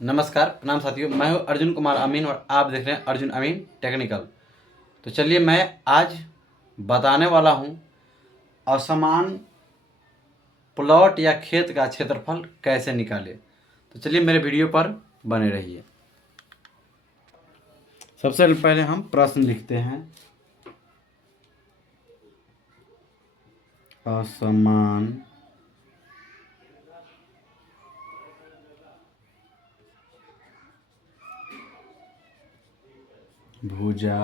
नमस्कार, प्रणाम साथियों। मैं हूं अर्जुन कुमार अमीन और आप देख रहे हैं अर्जुन अमीन टेक्निकल। तो चलिए मैं आज बताने वाला हूं असमान प्लॉट या खेत का क्षेत्रफल कैसे निकाले। तो चलिए मेरे वीडियो पर बने रहिए। सबसे पहले हम प्रश्न लिखते हैं। असमान भुजा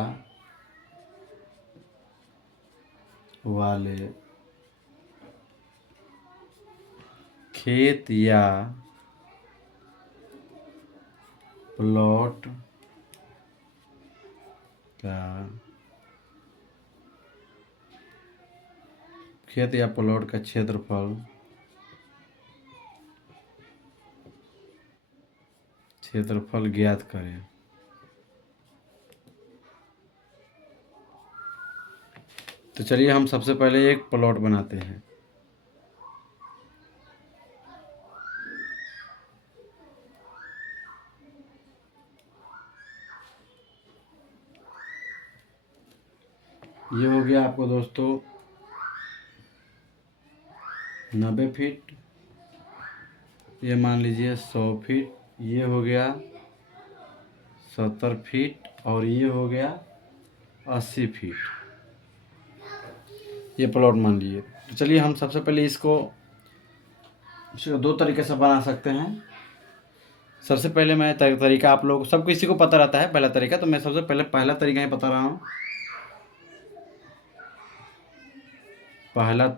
वाले खेत या प्लॉट का क्षेत्रफल ज्ञात करें। तो चलिए हम सबसे पहले एक प्लॉट बनाते हैं। ये हो गया आपको दोस्तों 90 फीट, ये मान लीजिए 100 फीट, ये हो गया 70 फीट और ये हो गया 80 फीट। ये प्लॉट मान लिए। तो चलिए हम सबसे पहले इसको दो तरीके से बना सकते हैं। सबसे पहले मैं तरीका, आप लोग सब किसी को पता रहता है पहला तरीका, तो मैं सबसे पहले पहला तरीका ही बता रहा हूँ। पहला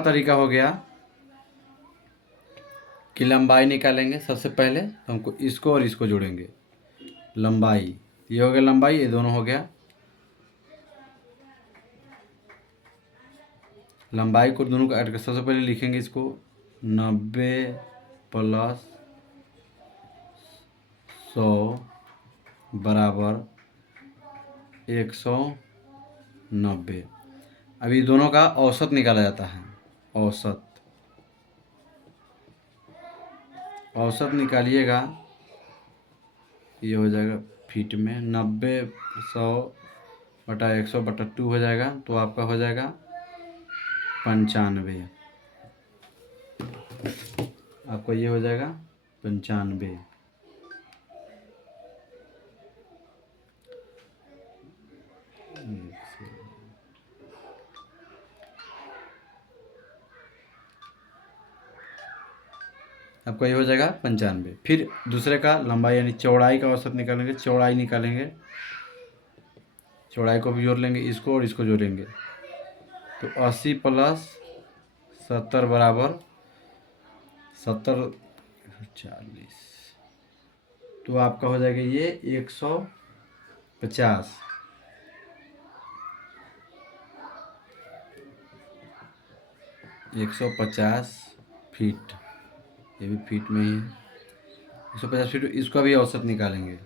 तरीका हो गया कि लंबाई निकालेंगे। सबसे पहले तो हमको इसको और इसको जोड़ेंगे। लंबाई, ये हो गया लंबाई, ये दोनों हो गया। लंबाई को दोनों को ऐड कर सबसे पहले लिखेंगे इसको 90 प्लस 100 बराबर 190। अभी दोनों का औसत निकाला जाता है। औसत निकालिएगा, ये हो जाएगा फीट में 90 100 बटा 100 बटा 2 हो जाएगा, तो आपका हो जाएगा 95। आपको ये हो जाएगा 95। आपका ये हो जाएगा 95। फिर दूसरे का लंबाई यानी चौड़ाई का औसत निकालेंगे। चौड़ाई को भी जोड़ लेंगे, इसको और इसको जोड़ेंगे, तो 80 प्लस 70 बराबर 70 40, तो आपका हो जाएगा ये 150। फीट, ये भी फीट में ही है। 150 फीट, इसका भी औसत निकालेंगे।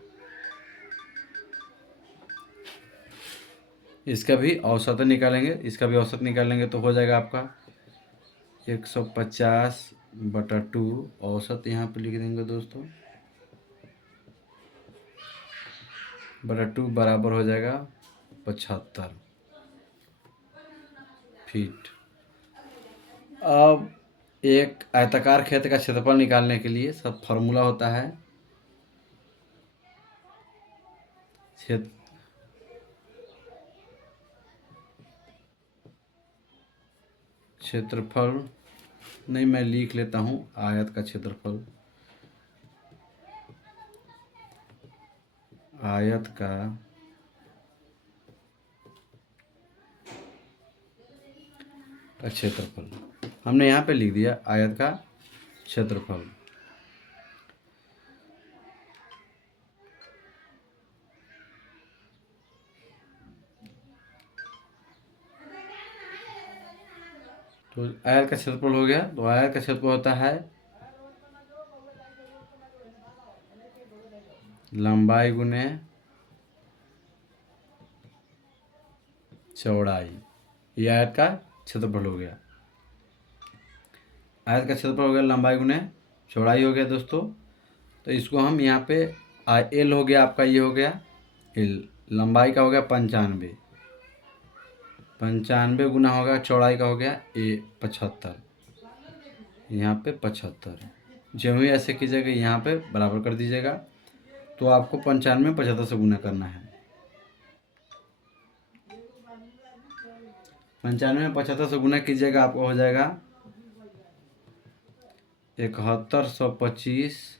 इसका भी औसत निकालेंगे तो हो जाएगा आपका 150 बटा 2। औसत यहाँ पे लिख देंगे दोस्तों, बटा 2 बराबर हो जाएगा 75 फीट। अब एक आयताकार खेत का क्षेत्रफल निकालने के लिए सब फार्मूला होता है। क्षेत्रफल नहीं, मैं लिख लेता हूँ आयत का क्षेत्रफल। आयत का क्षेत्रफल हमने यहाँ पे लिख दिया, आयत का क्षेत्रफल। तो आयत का क्षेत्रफल हो गया। तो आयत का क्षेत्रफल होता है लंबाई गुने चौड़ाई। ये आयत का क्षेत्रफल हो गया। आयत का क्षेत्रफल हो गया लंबाई गुने चौड़ाई हो गया दोस्तों। तो इसको हम यहाँ पे एल हो गया आपका, ये हो गया एल, लंबाई का हो गया 95, 95 गुना होगा चौड़ाई का हो गया 75, यहाँ पे 75। जो ही ऐसे कीजिएगा यहाँ पे बराबर कर दीजिएगा। तो आपको 95 75 से गुना करना है। 95 75 से गुना कीजिएगा, आपको हो जाएगा 7125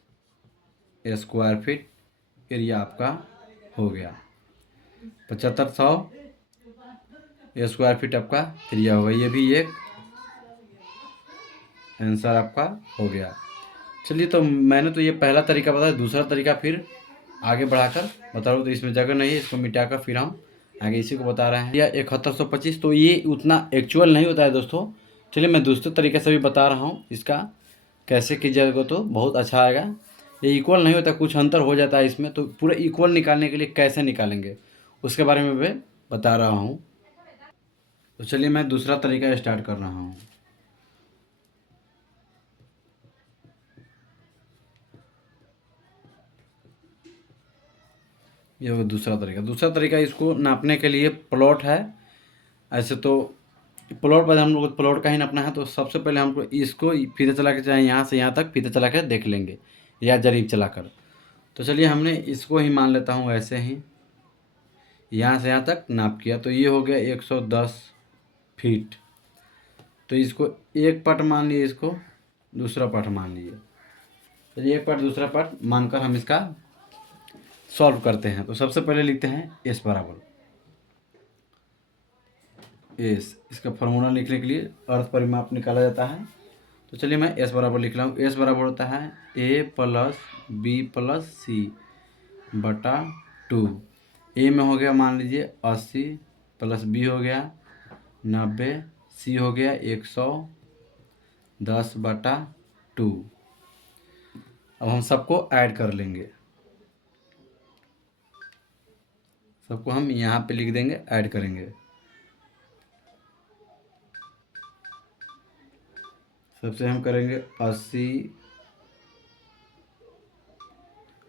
स्क्वायर फीट एरिया आपका हो गया। 7500 स्क्वायर फीट आपका एरिया होगा। ये भी एक आंसर आपका हो गया। चलिए, तो मैंने तो ये पहला तरीका बताया, दूसरा तरीका फिर आगे बढ़ाकर बता रहा हूँ। तो इसमें जगह नहीं है, इसको मिटाकर फिर हम आगे इसी को बता रहे हैं। या 7125, तो ये उतना एक्चुअल नहीं होता है दोस्तों। चलिए, मैं दूसरे तरीके से भी बता रहा हूँ इसका कैसे कीजिएगा तो बहुत अच्छा आएगा। ये इक्वल नहीं होता, कुछ अंतर हो जाता है इसमें। तो पूरा इक्वल निकालने के लिए कैसे निकालेंगे उसके बारे में मैं बता रहा हूँ। तो चलिए, मैं दूसरा तरीका स्टार्ट कर रहा हूँ। ये हो दूसरा तरीका इसको नापने के लिए प्लॉट है। ऐसे तो प्लॉट पर हम लोग प्लॉट का ही नापना है। तो सबसे पहले हमको इसको फीते चला के, चाहे यहाँ से यहाँ तक फीते चला के देख लेंगे या जरीब चलाकर। तो चलिए, हमने इसको ही मान लेता हूँ ऐसे ही, यहाँ से यहाँ तक नाप किया। तो ये हो गया 110 फीट। तो इसको एक पार्ट मान लिए, इसको दूसरा पार्ट मान लिए। चलिए, एक पार्ट दूसरा पार्ट मानकर हम इसका सॉल्व करते हैं। तो सबसे पहले लिखते हैं एस बराबर एस। इसका फार्मूला लिखने के लिए अर्थ परिमाप निकाला जाता है। तो चलिए, मैं एस बराबर लिख रहा हूँ। एस बराबर होता है ए प्लस बी प्लस सी बटा 2। ए में हो गया मान लीजिए 80, प्लस बी हो गया 90, सी हो गया 110 बटा 2। अब हम सबको ऐड कर लेंगे, सबको हम यहाँ पे लिख देंगे, ऐड करेंगे। सबसे हम करेंगे 80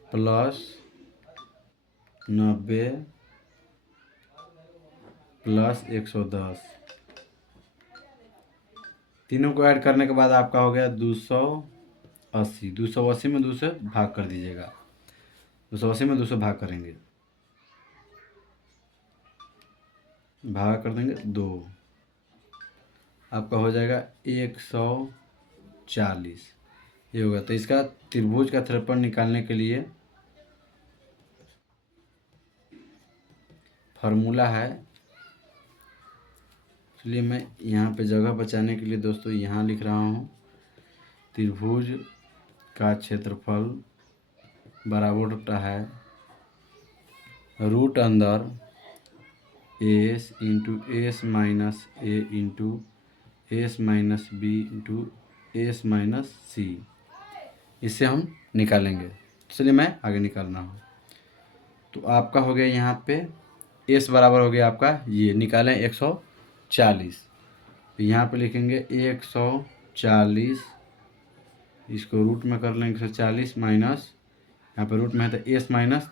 प्लस 90 प्लस 110। तीनों को ऐड करने के बाद आपका हो गया 280। 280 में 2 से भाग कर दीजिएगा। 280 में 2 से भाग करेंगे, भाग कर देंगे 2। आपका हो जाएगा 140। ये होगा। तो इसका त्रिभुज का क्षेत्रफल निकालने के लिए फार्मूला है। इसलिए मैं यहाँ पे जगह बचाने के लिए दोस्तों यहाँ लिख रहा हूँ, त्रिभुज का क्षेत्रफल बराबर होता है रूट अंदर s into s minus a into s minus b into s minus c. इससे हम निकालेंगे। चलिए, मैं आगे निकाल रहा हूँ। तो आपका हो गया यहाँ पे एस बराबर हो गया आपका, ये निकालें 140। तो यहाँ पे लिखेंगे 140, इसको रूट में कर लेंगे 140 माइनस, यहाँ पे रूट में है तो एस माइनस।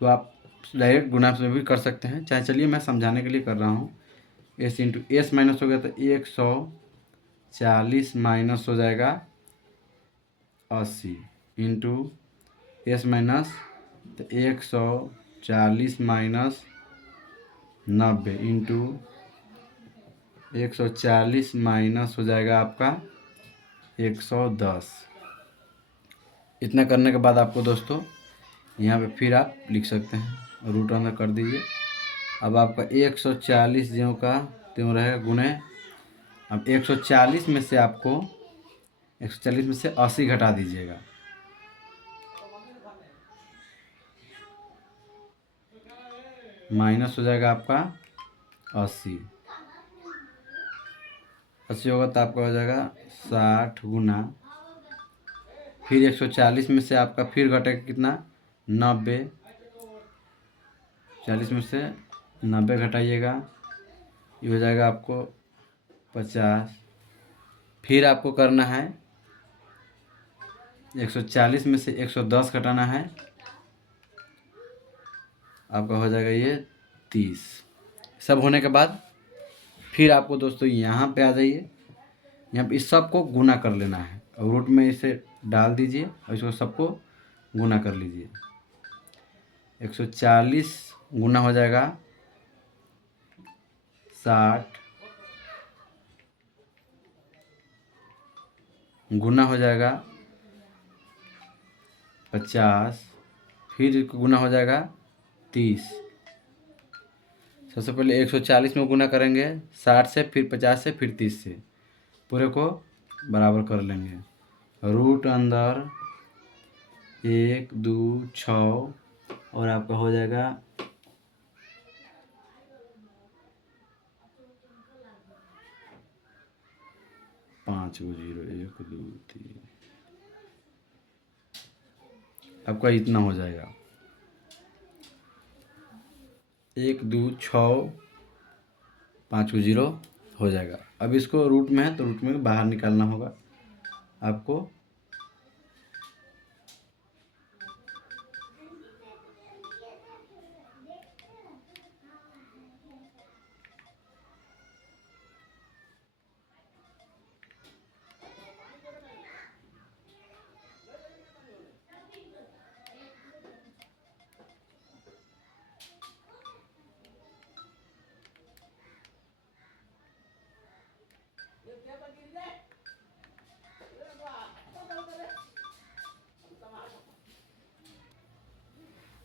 तो आप डायरेक्ट गुना से भी कर सकते हैं, चाहे। चलिए, मैं समझाने के लिए कर रहा हूँ। एस इंटू एस माइनस हो गया तो 140 माइनस हो जाएगा 80 इंटू एस माइनस, तो 140 माइनस 90 इंटू 140 माइनस हो जाएगा आपका 110। इतना करने के बाद आपको दोस्तों यहाँ पे फिर आप लिख सकते हैं, रूट अंदर कर दीजिए। अब आपका 140 ज्यों का त्यों रहेगा गुने। अब 140 में से आपको 140 में से 80 घटा दीजिएगा। माइनस हो जाएगा आपका 80। 80 होगा तो आपका हो जाएगा 60 गुना, फिर 140 में से आपका फिर घटेगा कितना 90। 40 में से 90 घटाइएगा, ये हो जाएगा आपको 50। फिर आपको करना है 140 में से 110 घटाना है, आपका हो जाएगा ये 30। सब होने के बाद फिर आपको दोस्तों यहाँ पे आ जाइए, यहाँ पे इस सब को गुना कर लेना है और रूट में इसे डाल दीजिए और इसको सबको गुना कर लीजिए। 140 गुना हो जाएगा 60, गुना हो जाएगा 50, फिर गुना हो जाएगा 30। सबसे पहले 140 में गुना करेंगे 60 से, फिर 50 से, फिर 30 से, पूरे को बराबर कर लेंगे। रूट अंदर 1 2 6 और आपका हो जाएगा 5 0 1 2 3, आपका इतना हो जाएगा 1 2 6 5 0 हो जाएगा। अब इसको रूट में है तो रूट में बाहर निकालना होगा आपको।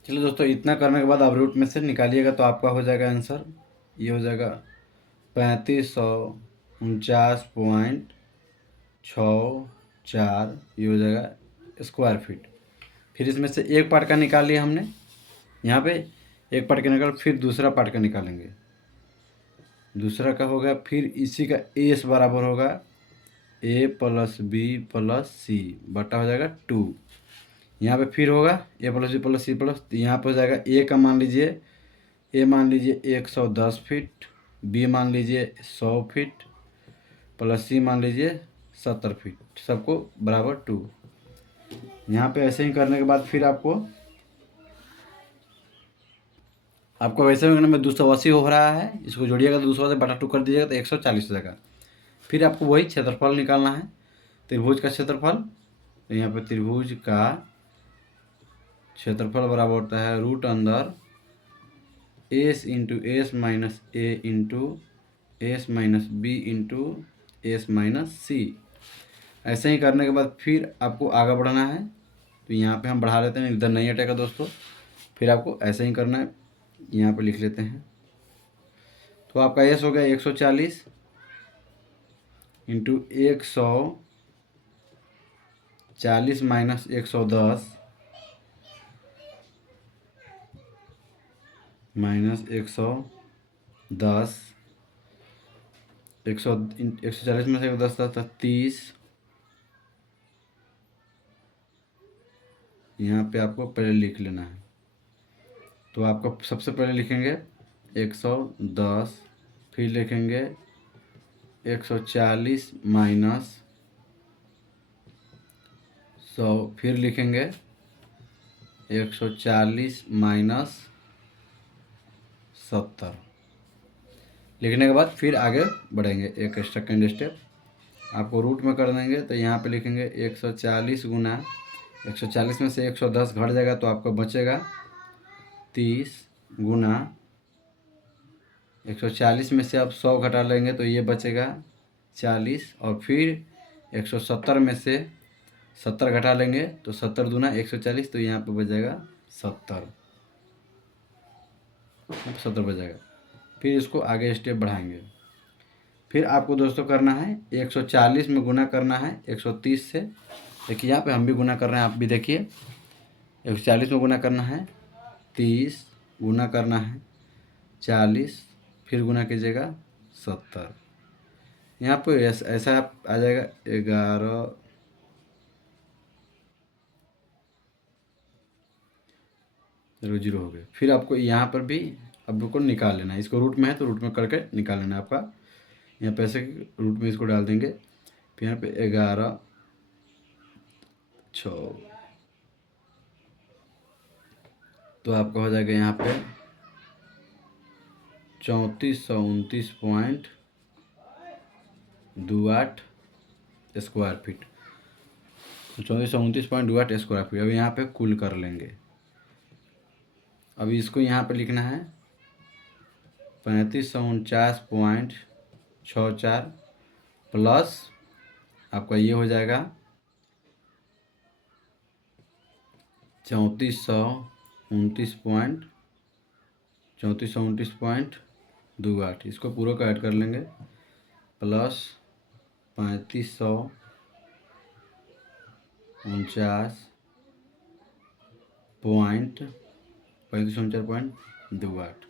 चलो दोस्तों, इतना करने के बाद आप रूट में से निकालिएगा तो आपका हो जाएगा आंसर, ये हो जाएगा 3549.64, ये हो जाएगा स्क्वायर फीट। फिर इसमें से एक पार्ट का निकाल लिया हमने, यहाँ पे एक पार्ट का निकाल, फिर दूसरा पार्ट का निकालेंगे। दूसरा का होगा, फिर इसी का एस बराबर होगा a प्लस बी प्लस सी बटा हो जाएगा 2। यहाँ पे फिर होगा a plus B plus C plus, यहाँ पे हो जाएगा a का मान लीजिए, a मान लीजिए 110 फीट, b मान लीजिए 100 फीट, प्लस c मान लीजिए 70 फीट, सबको बराबर 2। यहाँ पे ऐसे ही करने के बाद फिर आपको वैसे करने में 280 हो रहा है, इसको जोड़िएगा तो 280 बटा 2 कर दीजिएगा तो 140 हो जाएगा। फिर आपको वही क्षेत्रफल निकालना है, त्रिभुज का क्षेत्रफल। तो यहाँ पे त्रिभुज का क्षेत्रफल बराबर होता है रूट अंदर s into s minus a into s minus b into s minus c. ऐसे ही करने के बाद फिर आपको आगे बढ़ना है, तो यहाँ पे हम बढ़ा लेते हैं, इधर नहीं हटेगा दोस्तों। फिर आपको ऐसे ही करना है, यहाँ पे लिख लेते हैं। तो आपका एस हो गया 140 इंटू 140 माइनस 110 माइनस 110, 140 में से 110 था 30। यहाँ पे आपको पहले लिख लेना है, तो आपको सबसे पहले लिखेंगे 110, फिर लिखेंगे 140 माइनस 100, फिर लिखेंगे 140 माइनस 70। लिखने के बाद फिर आगे बढ़ेंगे, एक सेकेंड स्टेप आपको रूट में कर देंगे। तो यहाँ पे लिखेंगे 140 गुना 140 में से 110 घट जाएगा तो आपको बचेगा 30 गुना 140 में से आप 100 घटा लेंगे तो ये बचेगा 40, और फिर 170 में से 70 घटा लेंगे तो 70 दूना 140, तो यहाँ पे बच जाएगा 70 बच जाएगा। फिर इसको आगे स्टेप बढ़ाएंगे। फिर आपको दोस्तों करना है 140 में गुना करना है 130 से। देखिए यहाँ पे हम भी गुना कर रहे हैं, आप भी देखिए। 140 में गुना करना है 30, गुना करना है 40, फिर गुना कीजिएगा 70। यहाँ पे ऐसा आप आ जाएगा 11 0 हो गए। फिर आपको यहाँ पर भी अब को निकाल लेना है, इसको रूट में है तो रूट में करके निकाल लेना है आपका। यहाँ पे ऐसे रूट में इसको डाल देंगे, फिर यहाँ पे 11 6, तो आपका हो जाएगा यहाँ पे 3429.28 स्क्वायर फीट। 3429.28 square feet. अब यहाँ पे कुल कर लेंगे। अभी इसको यहाँ पे लिखना है 3549.64 प्लस आपका ये हो जाएगा 3429.28। इसको पूरा का ऐड कर लेंगे प्लस 3549.28।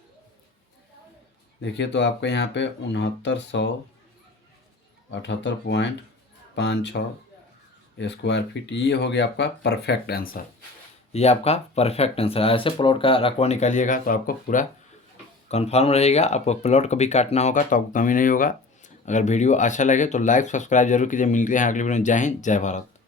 देखिए तो आपका यहाँ पे 6978.56 स्क्वायर फीट। ये हो गया आपका परफेक्ट आंसर। ये आपका परफेक्ट आंसर। ऐसे प्लॉट का रकबा निकालिएगा तो आपको पूरा कंफर्म रहेगा। आपको प्लॉट कभी काटना होगा तो आपको कमी नहीं होगा। अगर वीडियो अच्छा लगे तो लाइक सब्सक्राइब जरूर कीजिए। मिलते हैं अगले वीडियो में। जय हिंद, जय भारत।